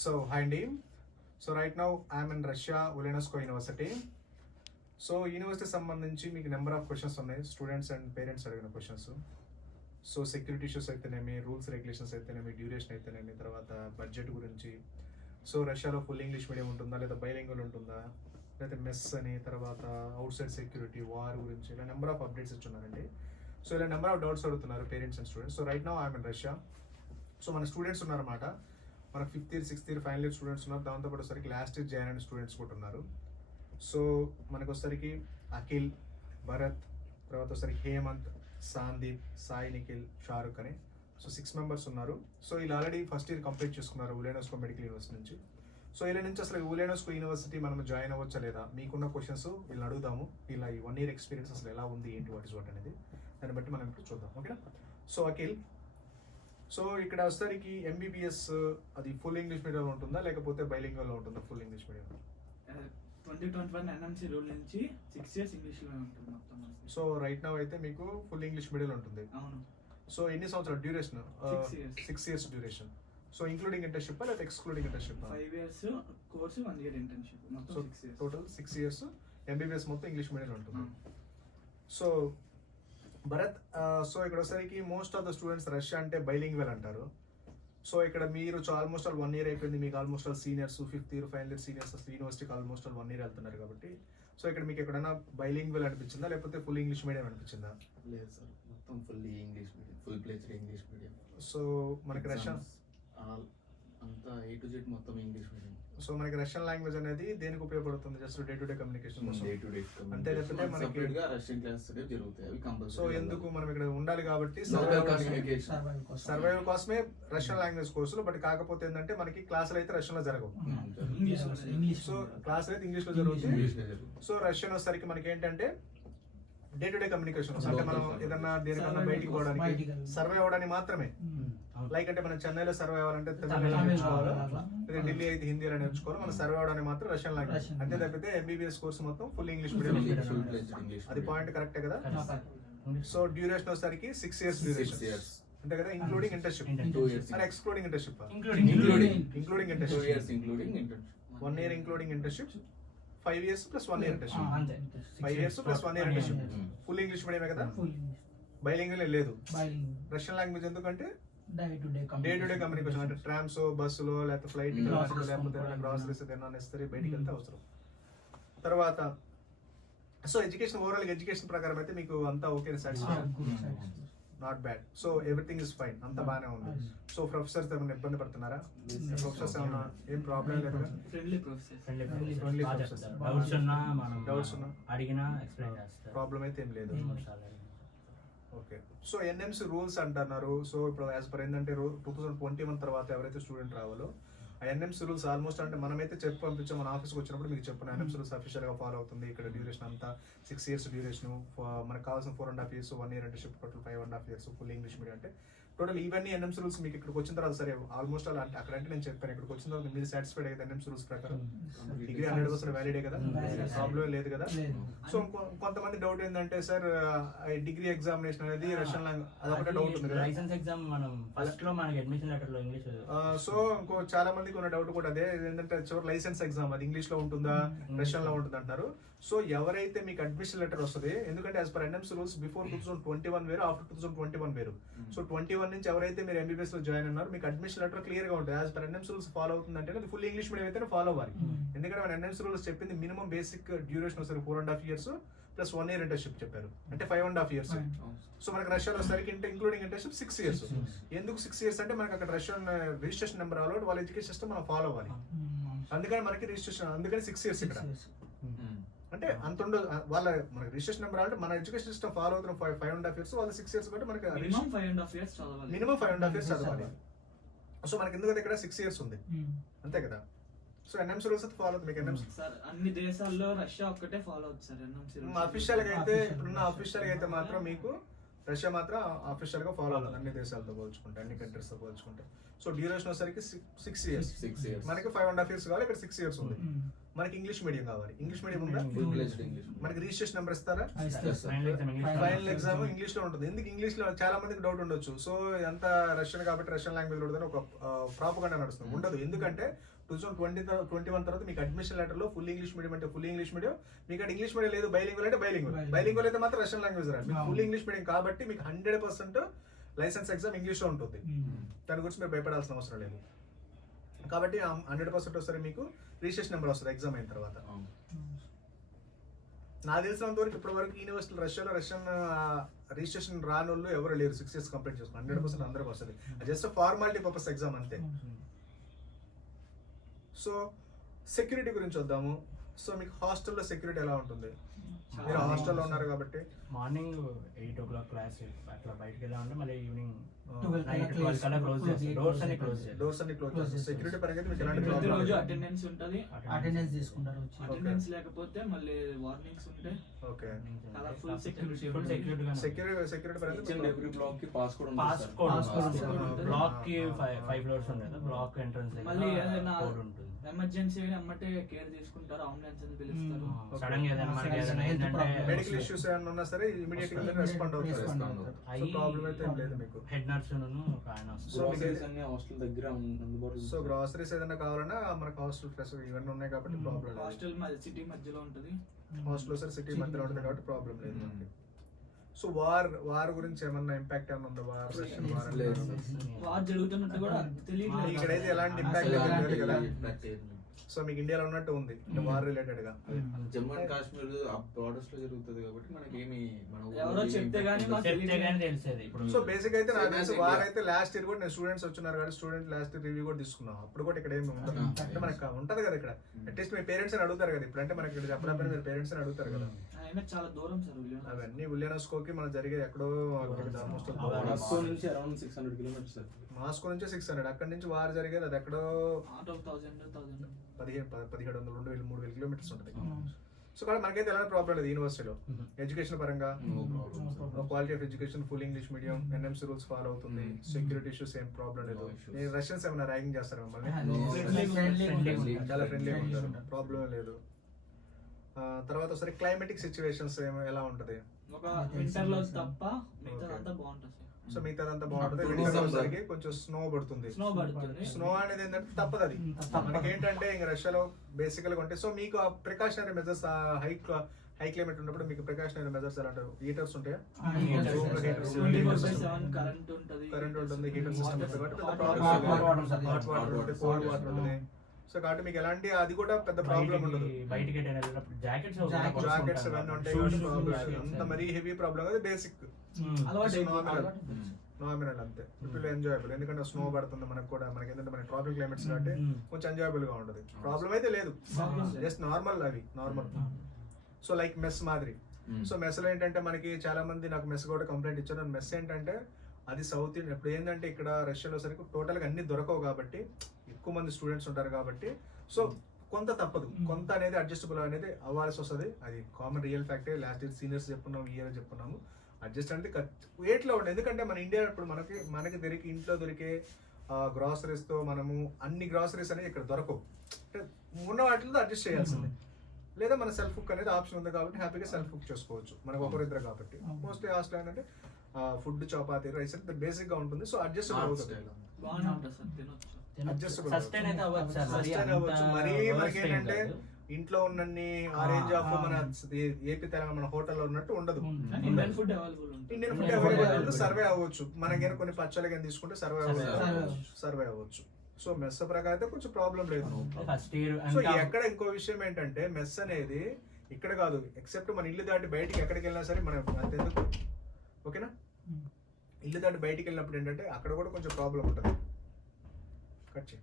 Hi Andy. So right now I'm in Russia, Ulenesko University. So university సంబంధించి మీకు number of questions ఉన్నాయి, students and parents అడిగిన questions. So security issues అయితేనేమి, rules regulations అయితేనేమి, duration అయితేనేమి, తర్వాత budget గురించి. సో రష్యాలో ఫుల్ ఇంగ్లీష్ మీడియం ఉంటుందా లేదా బైలింగ్వల్ ఉంటుందా, లేదా మెస్ అని, తర్వాత అవుట్ సైడ్ సెక్యూరిటీ, వార్ గురించి, ఇలా నెంబర్ ఆఫ్ అప్డేట్స్ ఇచ్చున్నారండి. సో ఇలా నెంబర్ ఆఫ్ డౌట్స్ అడుగుతున్నారు parents and students. So right now I'm in Russia. So మన స్టూడెంట్స్ ఉన్నారన్నమాట, మన 5th year 6th year final year students ఉన్నారు, దాంతోపాటు వచ్చరికి లాస్ట్ ఇయర్ జాయిన్ అయిన స్టూడెంట్స్ కూడా ఉన్నారు. సో మనకు వచ్చరికి అఖిల్, భరత్, తర్వాత వచ్చరికి హేమంత్, సాందీప్, సాయి నిఖిల్, షారుఖ్ అని. సో 6 members ఉన్నారు. సో వీళ్ళు ఆల్రెడీ ఫస్ట్ ఇయర్ కంప్లీట్ చేసుకున్నారు ఉలెనోస్కో మెడికల్ యూనివర్సిటీ నుంచి. సో వీళ్ళ నుంచి అసలు ఉలెనోస్కో యూనివర్సిటీ మనం జాయిన్ అవ్వచ్చా లేదా, మీకున్న క్వశ్చన్స్ వీళ్ళని అడుగుదాము. వీళ్ళ ఈ 1 year ఎక్స్పీరియన్స్ అసలు ఎలా ఉంది, ఏంటి, వాట్ ఇస్ వాట్ అనేది, దాన్ని బట్టి మనం ఇప్పుడు చూద్దాం. ఓకేనా. సో అఖిల్, సో ఇక్కడ వచ్చరికి ఎంబీబీఎస్ అది ఫుల్ ఇంగ్లీష్ మీడియంలో ఉంటుందా లేకపోతే బైలింగ్వల్లో ఉంటుందా? Full English medium 2021 NMC rule నుంచి 6 years ఇంగ్లీష్ లో ఉంటుంది మొత్తం. సో రైట్ నౌ అయితే మీకు ఫుల్ ఇంగ్లీష్ మీడియం ఉంటుంది. అవును. సో ఎన్ని సంవత్సరాలు duration? 6 years duration. So including internship లేదా excluding internship? 5 years course, 1 year internship, మొత్తం 6 years. టోటల్ 6 years ఎంబీబీఎస్ మొత్తం ఇంగ్లీష్ మీడియం ఉంటుంది. సో భరత్, సో ఇక్కడ వచ్చేసరికి most of the students Russia అంటే బైలింగ్వల్ అంటారు. సో ఇక్కడ మీరు ఆల్మోస్ట్ ఆల్ 1 year అయిపోయింది, మీకు almost all seniors 5th year final year seniors యూనివర్సిటీకి ఆల్మోస్ట్ ఆల్ 1 year వెళ్తున్నారు కాబట్టి. సో ఇక్కడ మీకు ఎక్కడైనా బైలింగ్వల్ అనిపించిందా లేకపోతే ఫుల్ ఇంగ్లీష్ మీడియం అనిపించిందా? లేదు సార్, మొత్తం fully English medium, full ప్లేజ్డ్ English medium. So మనకి రష్యన్ అంతా A to Z మొత్తం ఇంగ్లీష్ మీడియం. సో మనకి రష్యన్ లాంగ్వేజ్ అనేది దేనికి ఉపయోగపడుతుంది? Just day to day communication కోసం. డే టు డే అంతే లేకపోతే మనకి రష్యన్ క్లాసెస్ జరుగుతాయి, అవి కంపల్సరీ. సో ఎందుకు మనం ఇక్కడ ఉండాలి కాబట్టి సర్వైవల్ సర్వైవల్ కోసమే రష్యన్ లాంగ్వేజ్ కోర్సులు. బట్ కాకపోతే ఏంటంటే మనకి క్లాసులు అయితే రష్యన్ లో జరగవు. సో క్లాసులు అయితే ఇంగ్లీష్ లో జరుగుతుంది. సో రష్యన్ వచ్చేసరికి మనకి ఏంటంటే డే టు డే కమ్యూనికేషన్, అంటే మనం ఏదన్నా దేనికన్నా బయటికి పోవడానికి, సర్వైవ్ అవడానికి మాత్రమే. లైక్ అంటే మనం చెన్నైలో సర్వైవ్ అవ్వాలంటే తమిళ నేర్చుకోవాలి, లేదా ఢిల్లీ అయితే హిందీ నేర్చుకోవాలి. మనం సర్వైవ్ అవడానికి మాత్రం రష్యన్ లాంగ్వేజ్. అంతే తప్పితే ఎంబీబీఎస్ కోర్సు మొత్తం ఫుల్ ఇంగ్లీష్ మీడియం. అది పాయింట్ కరెక్టే కదా. సో డ్యూరేషన్ వచ్చేసరికి 6 years డ్యూరేషన్ అంతే కదా, ఇంక్లూడింగ్ ఇంటర్న్షిప్. మరి excluding internship? Including internship. 1 year including internship, 5 years plus 1 year internship. 5 years plus 1 year internship. Full English మీడియమే కదా, బైలింగ్వల్ లేదు. రష్యన్ లాంగ్వేజ్ ఎందుకంటే డే టు డే కమ్యూనికేషన్, అంటే ట్రామ్స్, బస్సులో లేకపోతే ఫ్లైట్, లేకపోతే గ్రాసరీస్ ఏదైనా నెసరీ బయటికి వెళ్తే అవసరం. తర్వాత సో ఎడ్యుకేషన్, ఓవరాల్ ఎడ్యుకేషన్ ప్రకారం అయితే మీకు అంతా okay, satisfy, not bad. So everything is fine, అంతా బాగానే ఉంది. సో ప్రొఫెసర్స్ ఏమైనా ఇబ్బంది పడుతున్నారా? ప్రొఫెసర్స్ ఏమన్నా ఏం ప్రాబ్లం లేదు కదా? ఫ్రెండ్లీ ప్రొఫెసర్, డౌట్స్ ఉన్నా అడిగినా ఎక్స్ప్లెయిన్ చేస్తారు, ప్రాబ్లం అయితే ఏం లేదు. ఓకే. సో ఎన్ఎంసీ రూల్స్ అంటున్నారు. సో ఇప్పుడు యాజ్ పర్ ఏంటంటే 2021 తర్వాత ఎవరైతే స్టూడెంట్ రావాలో ఆ ఎన్ఎంసీ రూల్స్ ఆల్మోస్ట్ అంటే మనమైతే చెప్పి పంపించాం, మన ఆఫీస్కి వచ్చినప్పుడు మీకు చెప్పిన ఎన్ఎంసీ రూల్స్ అఫీషియల్ గా ఫాలో అవుతుంది. ఇక్కడ డ్యూరేషన్ అంతా 6 years డ్యూరేషన్, మనకు కావాల్సిన 4.5 years, 1 year internship, total 5.5 years full English medium. అంటే టోటల్ ఇవన్నీ ఎన్ఎంసీ రూల్స్ మీకు ఇక్కడికి వచ్చిన తర్వాత సరే ఆల్మోస్ట్ అలా అంటే అక్కడంటే నేను చెప్పాను, ఇక్కడికి వచ్చిన తర్వాత మీరు సాటిస్ఫైడ్ అయితే ఎన్ఎంసీ రూల్స్ ప్రకారం డిగ్రీ 100% వ్యాలిడే కదా, ప్రాబ్లం లేదు కదా. సో కొంతమంది డౌట్ ఏంటంటే సార్ డిగ్రీ ఎగ్జామినేషన్ అనేది రష్యన్ లాంగ్వేజ్, అదొకటే డౌట్ ఉంది కదా. లైసెన్స్ ఎగ్జామ్ మనం ఫస్ట్ లో మనకి అడ్మిషన్ లెటర్ లో ఇంగ్లీష్. సో ఇంకో చాలా మందికి ఉన్న డౌట్ కూడా అదే, ఏంటంటే చివరి లైసెన్స్ ఎగ్జామ్ అది ఇంగ్లీష్ లో ఉంటుందా రష్యన్ లో ఉంటుంది అంటారు. సో ఎవరైతే మీకు అడ్మిషన్ లెటర్ వస్తుంది, ఎందుకంటే as per NMC rules before 2021 వేరు, ఆఫ్టర్ 2021 వేరు. సో 21 నుంచి ఎవరైతే మీరు ఎంబీబీఎస్ లో జాయిన్ అన్నారు, మీకు అడ్మిషన్ లెటర్ క్లియర్ గా ఉంటుంది. As per NMC rules follow అవుతుందంటే అది ఫుల్ ఇంగ్లీష్ మీడియం అయితే ఫాలో అవ్వాలి. ఎందుకంటే మన ఎన్ఎంసీ రూల్స్ చెప్పింది మినిమం బేసిక్ డ్యూరేషన్ వస్తుంది 4.5 years ప్లస్ 1 year ఇంటర్న్షిప్ చెప్పారు, అంటే 5.5 years. సో మనకి రష్యాలో వచ్చేసరికి ఇంక్లూడింగ్ ఇంటర్న్షిప్ 6 years. ఎందుకు 6 years అంటే మనకి అక్కడ రష్యన్ రిజిస్ట్రేషన్ నెంబర్ అలౌడ్, వాళ్ళ ఎడ్యుకేషన్ సిస్టమ్ మనం ఫాలో అవ్వాలి. అందుకని మనకి రిజిస్ట్రేషన్, అందుకని 6 years ఇక్కడ. అంటే అంత ఉండదు వాళ్ళ మనకి రిజిస్ట్రేషన్ నెంబర్ అంటే మన ఎడ్యుకేషన్ సిస్టమ్ ఫాలో అవుతున్న 5.5 years, వాళ్ళ 6 years కాబట్టి మనకి మినిమం 5.5 years చదవాలి. మినిమం 5.5 years చదవాలి. సో మనకి ఎందుకంటే ఇక్కడ 6 years ఉంది, అంతే కదా. సో ఎన్ఎంసీ రూల్స్ అయితే ఫాలో అవుతుంది మీకు. ఎన్ఎంసీ సార్ అన్ని దేశాల్లో రష్యా ఒక్కటే ఫాలో అవుతుంది సార్ ఎన్ఎంసీ రూల్స్. అఫీషియల్ గా అయితే ఇప్పుడున్న అఫీషియల్ గా అయితే మాత్రం మీకు రష్యా మాత్రం అఫీషియల్ గా ఫాలో అవుతుంది అన్ని దేశాలతో పోల్చుకుంటే, అన్ని కంట్రీస్ తో పోల్చుకుంటే. సో డ్యూరేషన్ వచ్చేసరికి 6 years, మనకి 5.5 years కావాలి, ఇక్కడ 6 years ఉంది. మనకి ఇంగ్లీష్ మీడియం కావాలి. ఇంగ్లీష్ మీడియం ఉందా? Full placed English. మనకి రిజిస్ట్రేషన్ నెంబర్ ఇస్తారా? Final ఫైనల్ ఎగ్జామ్ ఇంగ్లీష్ లో ఉంటుంది. ఎందుకు ఇంగ్లీష్ లో చాలా మందికి డౌట్ ఉండొచ్చు. సో ఎంత రష్యన్ కాబట్టి రష్యన్ లాంగ్వేజ్ ఉంటుందని ఒక ప్రాపగండా నడుస్తుంది. ఉండదు. ఎందుకంటే 2021 తర్వాత మీకు అడ్మిషన్ లెటర్ లో ఫుల్ ఇంగ్లీష్ మీడియం అంటే ఫుల్ ఇంగ్లీష్ మీడియం, మీకు అక్కడ ఇంగ్లీష్ మీడియం లేదు, బైలింగ్వల్ అంటే బైలింగ్వల్ అయితే మాత్రం రష్యన్ లాంగ్వేజ్ రాదు. మీకు ఫుల్ ఇంగ్లీష్ మీడియం కాబట్టి మీకు 100% లైసెన్స్ ఎగ్జామ్ ఇంగ్లీష్ లో ఉంటుంది. దాని గురించి మీరు భయపడాల్సిన అవసరం లేదు. కాబట్టి 100% వస్తుంది. మీకు రిజిస్ట్రేషన్ నెంబర్ వస్తుంది ఎగ్జామ్ అయిన తర్వాత. నాకు తెలిసినంత వరకు ఇప్పటి వరకు యూనివర్సిటీ రష్యాలో రష్యన్ రిజిస్ట్రేషన్ రాని వాళ్ళు ఎవరు లేరు. 6 years కంప్లీట్ చేసుకుని 100% అందరికి వస్తుంది. జస్ట్ ఫార్మాలిటీ పర్పస్ ఎగ్జామ్ అంతే. సో సెక్యూరిటీ గురించి వద్దాము. సో మీకు హాస్టల్లో సెక్యూరిటీ ఎలా ఉంటుంది? మీరు హాస్టల్లో ఉన్నారు కాబట్టి మార్నింగ్ 8 o'clock క్లాస్ అట్లా బయటకు వెళ్ళామంటే మళ్ళీ ఈవినింగ్ 12 కల్లా క్లోజ్ చేస్తారు. డోర్స్ అన్ని క్లోజ్ చేస్తారు. డోర్స్ అన్ని క్లోజ్ చేస్తారు. సెక్యూరిటీ పరంగా అయితే మీకు ఎలాంటి ప్రతిరోజు ప్రాబ్లం లేదు. అటెండెన్స్ ఉంటది. అటెండెన్స్ తీసుకుంటారు వచ్చి. అటెండెన్స్ లేకపోతే మళ్ళీ వార్నింగ్స్ ఉంటాయి. ఓకే. అలా full security. ఫుల్ సెక్యూరిటీ పరంగా Each and every block కి pass code ఉంటుంది పాస్ sir. కోడ్ బ్లాక్ కి 5 ఫ్లోర్స్ ఉంది కదా, బ్లాక్ ఎంట్రన్స్ మళ్ళీ ఏదైనా కోడ్ ఉంటుంది. ఎమర్జెన్సీ అయినా అమ్మటే కేర్ తీసుకుంటారు. అంబులెన్స్ అని పిలుస్తారు. సడన్ గా ఏదైనా మనకి ఏదైనా ఏంటంటే మెడికల్ ఇష్యూస్ ఏమైనా ఉన్నా సరే ఇమీడియట్ గా రెస్పాండ్ అవుతారు. Respond సో ప్రాబ్లం అయితే ఏం లేదు మీకు. హెడ్ నర్స్ ఒక ఆయన వస్తారు. సో మీకు Groceries అన్ని హాస్టల్ దగ్గర అందుబాటులో సో గ్రాసరీస్ ఏదైనా కావాలన్నా మనకు హాస్టల్ ఫ్రెష్ ఇవన్నీ ఉన్నాయి కాబట్టి ప్రాబ్లం లేదు. హాస్టల్ సిటీ మధ్యలో ఉంటది. హాస్టల్ సార్ సిటీ మధ్యలో ఉంటుంది కాబట్టి ప్రాబ్లం లేదు మనకి. సో వార్ గురించి ఏమన్నా ఇంపాక్ట్ ఏమన్నా ఉందా? వార్ రష్యన్ వార్ లేదు. వార్ జరుగుతున్నట్టు కూడా తెలియట్లేదు. ఇక్కడైతే ఎలాంటి ఇంపాక్ట్ అసలు లేదు ఎలాంటి కదా. impact లేదు. సో మీకు ఇండియాలో ఉన్నట్టు ఉంది వార్ రిలేటెడ్ గా. జమ్మూ అండ్ కాశ్మీర్ ఆ బార్డర్స్ లో జరుగుతుంది కాబట్టి మనకేమి మన ఊర్లో ఎవరో ఏమి చెప్తే impact గానీ ఉండదు. మాకు చెప్తే కానీ తెలిసేది. ఇప్పుడు సో బేసిక్ అయితే నాకు తెలిసి Basic వార్ గా. అయితే లాస్ట్ ఇయర్ కూడా నేను స్టూడెంట్స్ వచ్చినారు కాబట్టి స్టూడెంట్ లాస్ట్ ఇయర్ రివ్యూ కూడా తీసుకున్నాం. అప్పుడు కూడా ఇక్కడ ఏమి ఉండదు. అంటే మనకు ఉంటది కదా ఇక్కడ. అట్లీస్ట్ మీ పేరెంట్స్ అని అడుగుతారు కదా. ఇప్పుడు అంటే మనకి ఇక్కడ చెప్పలేకపోయినా మీరు పేరెంట్స్ అని అడుగుతారు కదా. అయినా చాలా దూరం సార్ విలియన్స్. అవన్నీ ఉలియానస్కోకి మనం జరిగే ఎక్కడో ఆల్మోస్ట్ మాస్కో నుంచి అరౌండ్ 600 kilometers సార్. మాస్కో నుంచి 600, అక్కడ నుంచి వార్ జరిగేది అది ఎక్కడో అవుట్ ఆఫ్ 1000 1700 2000 3000 కిలోమీటర్స్ ఉంటుంది. సో కానీ మనకైతే ఎలాంటి ప్రాబ్లం లేదు యూనివర్సిటీలో. ఎడ్యుకేషన్ పరంగా No problem. Quality of education full English medium, NMC rules follow అవుతుంది. సెక్యూరిటీ ఇష్యూస్ ఏం ప్రాబ్లం లేదు. No issues. నేను రష్యన్స్ ఏమైనా ర్యాగింగ్ చేస్తారు మిమ్మల్ని? No. Friendly చాలా ఫ్రెండ్లీగా ఉంటారు, ప్రాబ్లం లేదు. తర్వాత సరే క్లైమేటిక్ సిచ్యువేషన్స్ ఎలా ఉంటది? ఒక వింటర్ లో తప్ప మిగతాదంతా బాగుంటుంది సార్. సో మిగతాదంతా బాగుంటుంది. Up to winter December. వచ్చేసరికి కొంచెం స్నో పడుతుంది. స్నో పడుతుంది. స్నో అనేది ఏంటంటే తప్పదు. అది మనకి ఏంటంటే ఇంకా రష్యాలో బేసికల్ గా ఉంటాయి. సో మీకు ప్రికాషనరీ మెజర్స్ హై క్లైమేట్ ఉన్నప్పుడు మీకు ప్రికాషనరీ మెజర్స్ ఎలా ఉంటారు? హీటర్స్ ఉంటాయా? Room లో heaters, 24/7 కరెంట్ ఉంటది. కరెంట్ ఉంటుంది, హీటర్ సిస్టమ్ ఉంటుంది కాబట్టి పెద్ద Hot ప్రాబ్లం water, లేదు. hot water ఉంటుంది. హాట్ వాటర్ ఉంటుంది, కోల్డ్ వాటర్ ఉంటుంది. సో కాబట్టి మీకు ఎలాంటి అది కూడా పెద్ద ప్రాబ్లం ఉండదు. బయటికి వెళ్ళినప్పుడు జాకెట్స్ జాకెట్స్ అవన్నీ ఉంటాయి కాబట్టి ప్రాబ్లం లేదు. అంత మరీ హెవీ ప్రాబ్లం కాదు, బేసిక్ అలవాటు నామినల్ అంతే. ఇప్పుడు ఎంజాయబుల్, ఎందుకంటే స్నో పడుతుంది మనకు కూడా. మనకి ఏంటంటే మన ట్రాపిక్ క్లైమేట్స్ కాబట్టి కొంచెం ఎంజాయబుల్ గా ఉంటుంది. ప్రాబ్లం అయితే లేదు, జస్ట్ నార్మల్ అవి నార్మల్. సో లైక్ మెస్ మాదిరి. సో మెస్ లో ఏంటంటే మనకి చాలా మంది నాకు మెస్ కూడా కంప్లైంట్ ఇచ్చారు. మెస్ ఏంటంటే అది సౌత్ ఇండియన్. ఇప్పుడు ఏంటంటే ఇక్కడ రష్యాలో సరికి టోటల్ గా అన్ని దొరకవు కాబట్టి ఎక్కువ మంది స్టూడెంట్స్ ఉంటారు కాబట్టి సో కొంత తప్పదు, కొంత అనేది అడ్జస్టబుల్ అనేది అవ్వాల్సి వస్తుంది. అది కామన్ రియల్ ఫ్యాక్టే. లాస్ట్ ఇయర్ సీనియర్స్ చెప్పుకున్నాము, ఈ ఇయర్ చెప్పుకున్నాము. అడ్జస్ట్ అంటే వెయిట్లో ఉండే. ఎందుకంటే మన ఇండియా ఇప్పుడు మనకి దొరికి ఇంట్లో దొరికే గ్రాసరీస్ తో మనము అన్ని గ్రాసరీస్ అనేది ఇక్కడ దొరకవు. అంటే ఉన్న వాటితో అడ్జస్ట్ చేయాల్సిందే. లేదా మన సెల్ఫ్ కుక్ అనేది ఆప్షన్ ఉంది కాబట్టి హ్యాపీగా సెల్ఫ్ కుక్ చేసుకోవచ్చు మనకు ఒకరిద్దరు కాబట్టి. మోస్ట్లీ హాస్టల్ ఏంటంటే ఫుడ్ చపాతీ రైస్ అంటే బేసిక్ గా ఉంటుంది. సో అడ్జస్టబుల్ అవుతుంది, బాగానే ఉంటుంది సార్, తినొచ్చు. అడ్జస్టబుల్ సస్టైన్ అయితే అవ్వచ్చు సార్. సస్టైన్ అవ్వచ్చు. మరీ మనకి ఏంటంటే ఇంట్లో ఉన్నన్ని ఆరెంజ్ ఆఫ్ మన ఏపీ తెలంగాణ మన హోటల్లో ఉన్నట్టు ఉండదు. ఇండియన్ ఫుడ్ అవైలబుల్ ఉంటుంది. ఇండియన్ ఫుడ్ అవైలబుల్, సర్వే అవ్వచ్చు. మనకైనా కొన్ని పచ్చళ్ళు కానీ తీసుకుంటే సర్వే అవ్వచ్చు. సో మెస్ ప్రకారం అయితే కొంచెం ప్రాబ్లం లేదు. ఫస్ట్ ఇయర్ సో ఎక్కడ ఇంకో విషయం ఏంటంటే మెస్ అనేది ఇక్కడ కాదు, ఎక్సెప్ట్ మన ఇల్లు దాటి బయటికి ఎక్కడికి వెళ్ళినా సరే మనం అంతెందుకు, ఓకేనా? ఇల్లు దాటి బయటికి వెళ్ళినప్పుడు ఏంటంటే అక్కడ కూడా కొంచెం ప్రాబ్లం ఉంటుంది. కట్ చేయి.